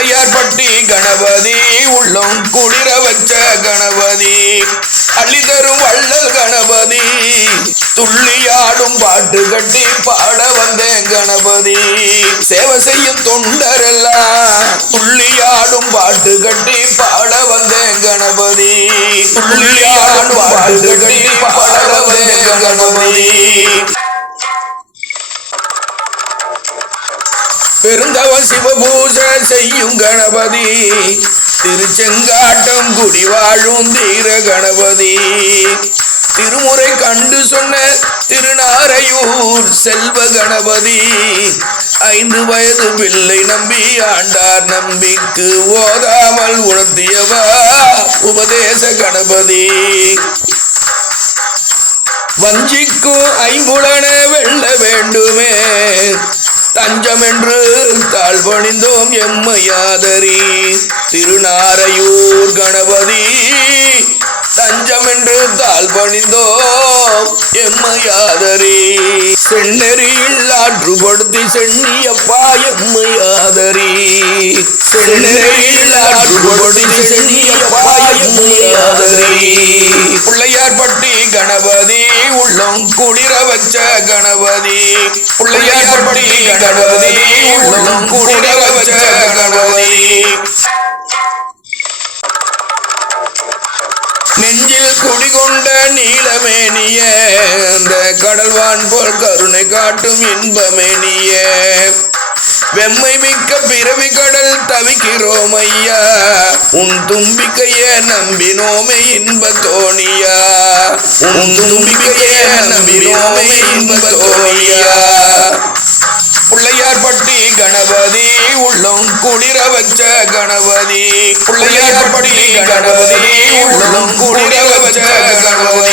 பிள்ளையார்பட்டி கணபதி உள்ளம் குளிர வச்ச கணபதி. அள்ளி தரும் வள்ளல் கணபதி. துள்ளியாடும் பாட்டு கட்டி பாட வந்தேன் கணபதி. சேவை செய்யும் தொண்டரெல்லாம் துள்ளியாடும் பாட்டு கட்டி பாட வந்தேன் கணபதி. துள்ளியாடும் பாட்டு கட்டி பாட வந்தேன் கணபதி. பெருந்தவ சிவபூசை செய்யும் கணபதி. திருச்செங்காட்டம் குடி வாழும் தீர கணபதி. திருமுறை கண்டு சொன்ன திருநாரையூர் செல்வ கணபதி. ஐந்து வயது பிள்ளை நம்பி ஆண்டார் நம்பிக்கு ஓதாமல் உணர்த்தியவா உபதேச கணபதி. வஞ்சிக்கும் ஐம்புலன வெல்ல வேண்டுமே. தஞ்சமென்று தாழ்வணிந்தோம் எம்மையாதரி. திருநாரையூர் கணபதி தஞ்சமென்று தாழ்வணிந்தோம் எம்மையாதரி. செந்நெறியில் ஆற்றுப்படுத்தி சென்னியப்பா எம்மையாதரி. செந்நெறியில் ஆற்றுப்படுத்தி சென்னியப்பா எம்மையாதரி பிள்ளையார்பட்டி கணபதி உள்ளம் குளிர வச்ச கணபதி. பிள்ளையார்பட்டி கணபதி உள்ளம் குளிர வச்ச கணபதி. நெஞ்சில் குடிகொண்ட நீலமேனிய அந்த கடல்வான் போல் கருணை காட்டும் இன்பமேனிய. வெம்மை மிக்க பிறவி கடல் தவிக்கிறோம் ஐயா உன் தும்பிக்கைய நம்பினோமே இன்ப தோணியா? உன் தும்பிக்கைய நம்பினோமே இன்ப தோணியா? பிள்ளையார்பட்டி கணபதி உள்ளம் குளிர வச்ச கணபதி. பிள்ளையார்பட்டி கணபதி உள்ளம் குளிர வச்ச கணபதி.